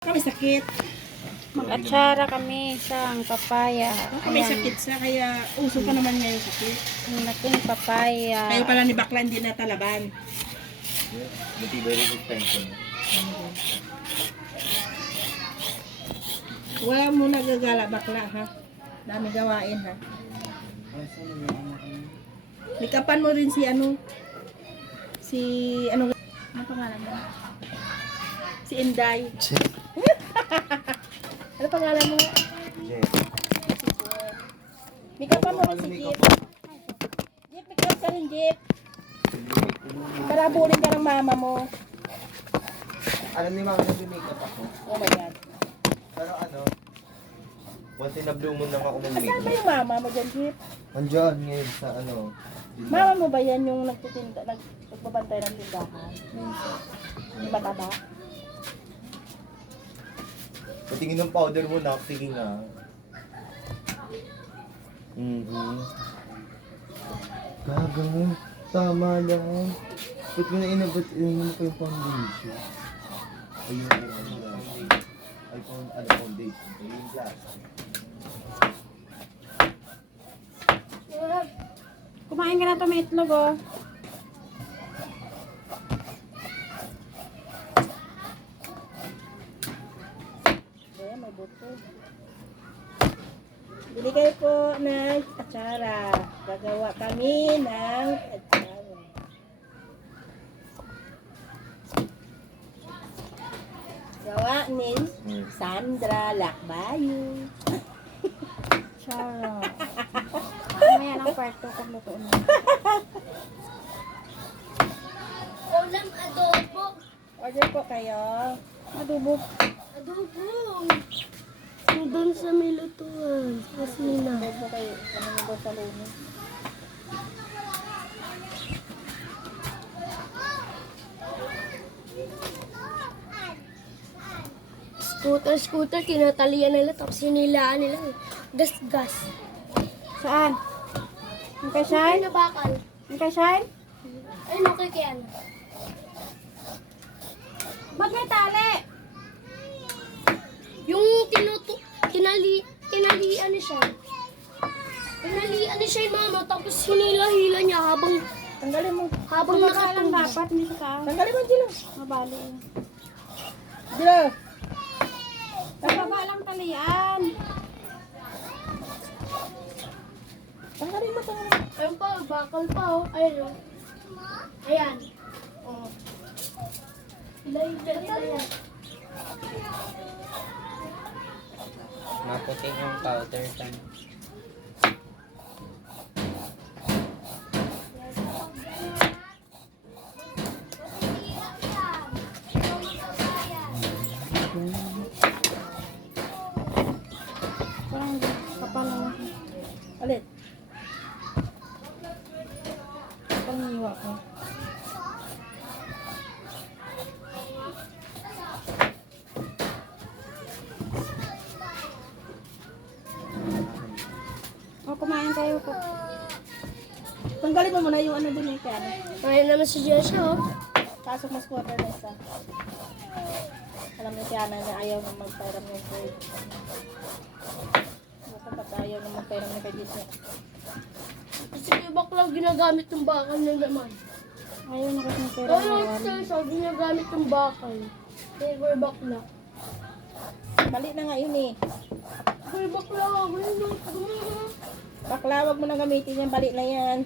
Kami sakit. Mag-atsara kami sa papaya. Kami sakit sa kaya uso pa naman ngayon sakit. Ang laking papaya. Kayo pala ni bakla hindi na talaban. Matibay rin suspension. Wala mo nagagala bakla ha. Dami gawain ha. Likapan mo rin si ano. Ano pangalan mo? Si Inday. Ano pangalan mo? Jeff. Likapan mo rin si Jeep. Jeep, mikap ka rin Jeep. Para bulin ka ng mama mo. Alam ni Mama na make-up ako. Oh my God. Pero ano, once in a blue moon lang ako Asan ba mag-make-up. yung mama mo dyan, Jeep? Andiyan ngayon sa ano. Mama mo ba yan yung nagbabantay ng tindahan? Yung mataba? Patingin ng powder mo na, sige nga. Gagawin, tama lang. Ba't mo na inabot ko yung foundation? Ayun, foundation. Ayun, plastic. Kumain ka na ito, may itlog oh. Ayan, may buto. Bili kayo po ng atsara. Gagawa kami ng atsara. Gawa ni Sandra Lakbayo. Atsara. Mamaya ng kwarto kung luto na. Ulam adobo. Order po kayo. Adobo. Adobo. Doon sa may lutuan. Sa kusina. Order po kayo. Ano mo ba sa lumo? Scooter, kinatalian nila tapos hinilaan nila. Gas. Saan? Yung kay Shine? Na bakal. Yung kay Shine? Ay, okay kaya na. Ba't may tali? Yung tinalian ni siya. Tinalian ni siya yung mama tapos hinila-hila niya habang Tanggalin mo. Baba lang nakatumba. dapat, hindi sa taas. Tanggalin mo, Gilo. Mabali. Gilo. Baba lang talian. Tanggalin mo. Ayun pa, bakal pa oh. Ayun oh. Ayan. Oh. Hila yan. Maputi yung powder tan. Parang kapal lang. Alit. Panghiwa ko. O, kumain kayo po. Tanggalin mo muna yung ano dun yung kaya. Ayun naman si Jessa oh. Pasok mas quarter na isa. Alam ni Tiana na ayaw na magpairam ng food. Basta ba't ayaw na magpairam ng kay Disney. Kasi yung bakla ginagamit yung bakal na naman. Ayaw na kasi ng pera Ayun, ngayon. Jessa, ginagamit yung bakal. Never bakla. Mali na nga yun eh. Ay, bakla, ganun. Bakla, wag mo nang gamitin yan. Bali na yan.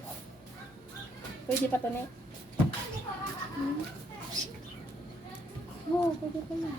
Pwede pa to ne. Oo, pwede pa na.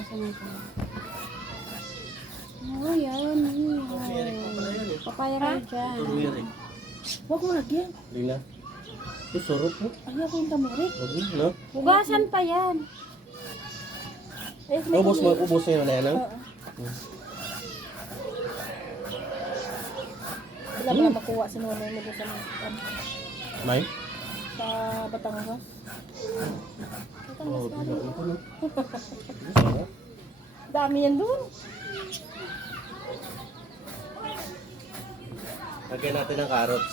Basa na ito. Oh, yan. Papaya kayo dyan. Turmeric. Huwag mo lagyan. Lila. Ito, sarap po. Ayoko yung tamirik. Huwag mo, no? Hugasan pa yan. Ayos, may Ubos mo, tamirik. ubos na yun na yan, no? Oo. Wala mo na makuha sa nonoy mo doon May? sa Batangas. Oo, ito, no? Sarap. Dami yan doon. Lagyan natin ng carrots.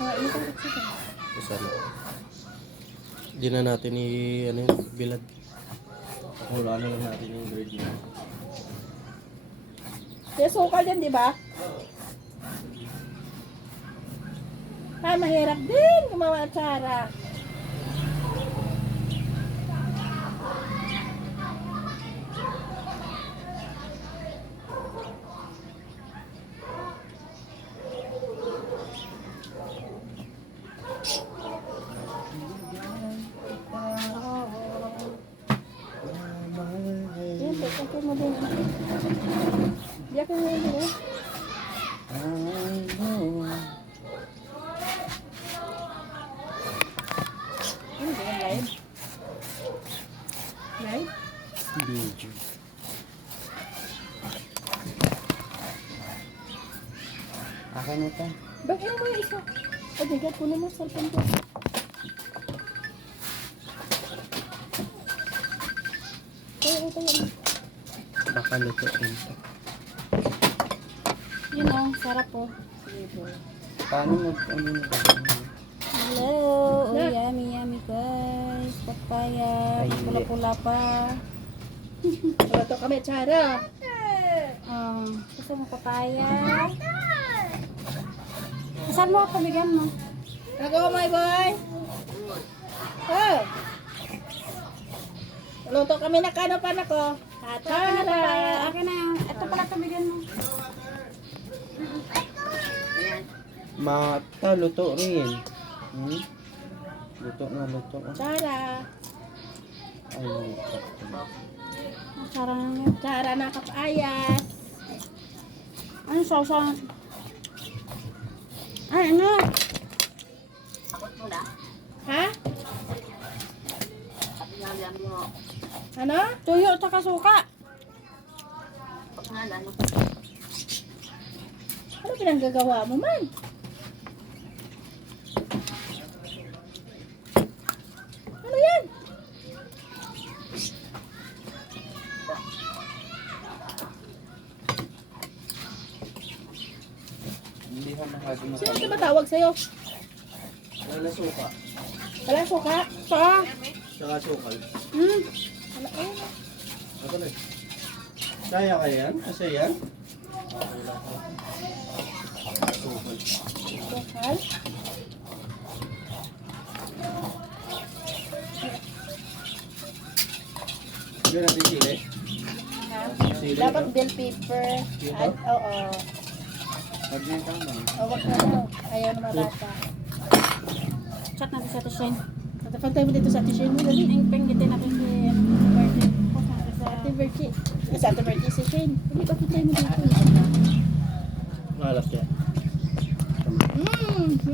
Yung karot siya. Tapos ano? Hindi na natin ano yun, bilad. Wala na lang natin yung bread niya. Kaya sukal yan, di ba? Mahirap din gumawa at Sara. Yan, pagkakit mo din. Biyakin mo yun, eh. Ano ba yan, live? Live? Video. Akin na ito. Bagyan mo yung isa. O, digat, kunin mo sa cellphone ko. Tayo. Baka lutuin. Yun oh, sarap oh. Paano ano na ba? Hello! Oh, yummy guys. Papaya. Ay, Pula-pula pa. Ito kami, Chara. Gusto mo papaya? Saan mo ako bigyan mo? Nagawa, my boy. Oh. Luto kami na kanopan ako. Papaya. Chara. Akin na yan. Ito pala ito bigyan mo. Mata, luto rin. Luto na, luto. Chara. Ay, luto. Sarang na yan. Chara na kapayas. Ano sausaw? Ay, ano? Ha? Ano? Tuyo at saka suka. Ano pinanggagawa mo man? Ano yan? Hindi ka masyado Sino matapos. ito matawag sa'yo? Wala suka. Wala suka? Saka. Saka sukal. Ano? Ayun. Ako na. Kaya ka yan? Kasi yan? Sukal. Sukal? Hindi natin sili. Ha? Sili, Dapat no? bell pepper. Dito? At, oo. Pag yan tama. Huwag na daw. Ayaw na mabata. Chat natin sa Tishain. Natapantay mo dito sa tissue mo. Dali. Ang pinggitin natin si birthday. Post natin sa Ate Virgie. Sa Ate Virgie si Shane. Hindi ba pantay mo dito? Malap yan.